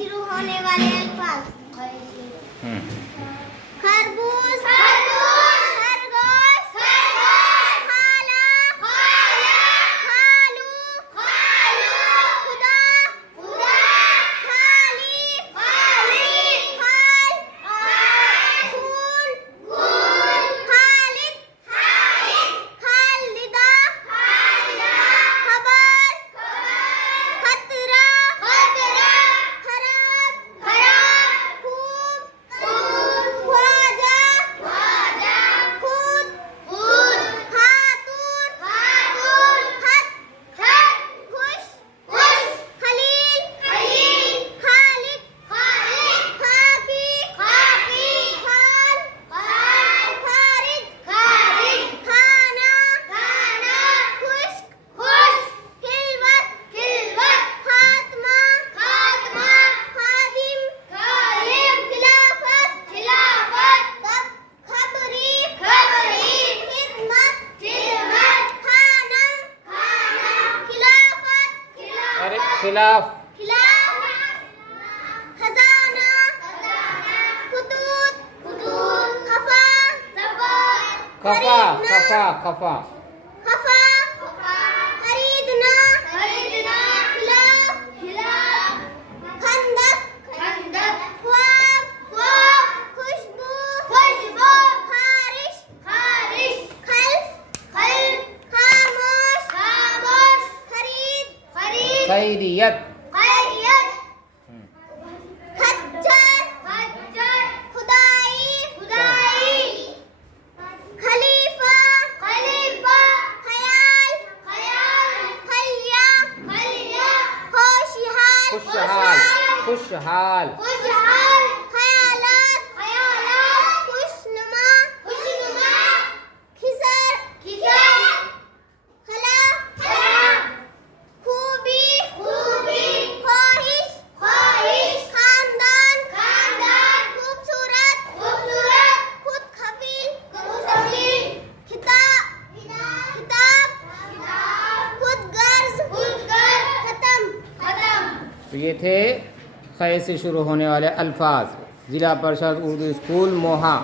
शुरू होने वाले अल्फाज। खरबूज, खरगोश, खाला, खालू, खुदा, खाली, खाल, खून, खालिद, खालिदा, खबर, खतरा, खराब, खूब, ख्वाजा, खुद, खातून, खत, खुश, खलील, खालिक, खाकी, खान, खारिज, खाना, खुश्क, खिलवत, खात्मा, खादिम, खिलाफत, खबरी, खिदमत, खानम, खिलाफत, अरे खिलाफ, खजाना, खुतूत, खफा, खफा खफा खफा खफा, खरीदना, खिलाफ, खंदक, ख्वाब, खुशबू, खारिश, खल्फ, खामोश, खरीद, खैरियत, खच्चर, खुदाई, खलीफा, खयाल, खलिया, खुशहाल खुशहाल खयालात, खुशनुमा, खिसर, खला, खूबी, ख्वाहिश, खानदान, खूबसूरत, खुद खफील, खिताब, खुद गर्ज, खत्म। तो ये थे ख़ै से शुरू होने वाले अल्फाज। ज़िला परिषद उर्दू स्कूल मोहा।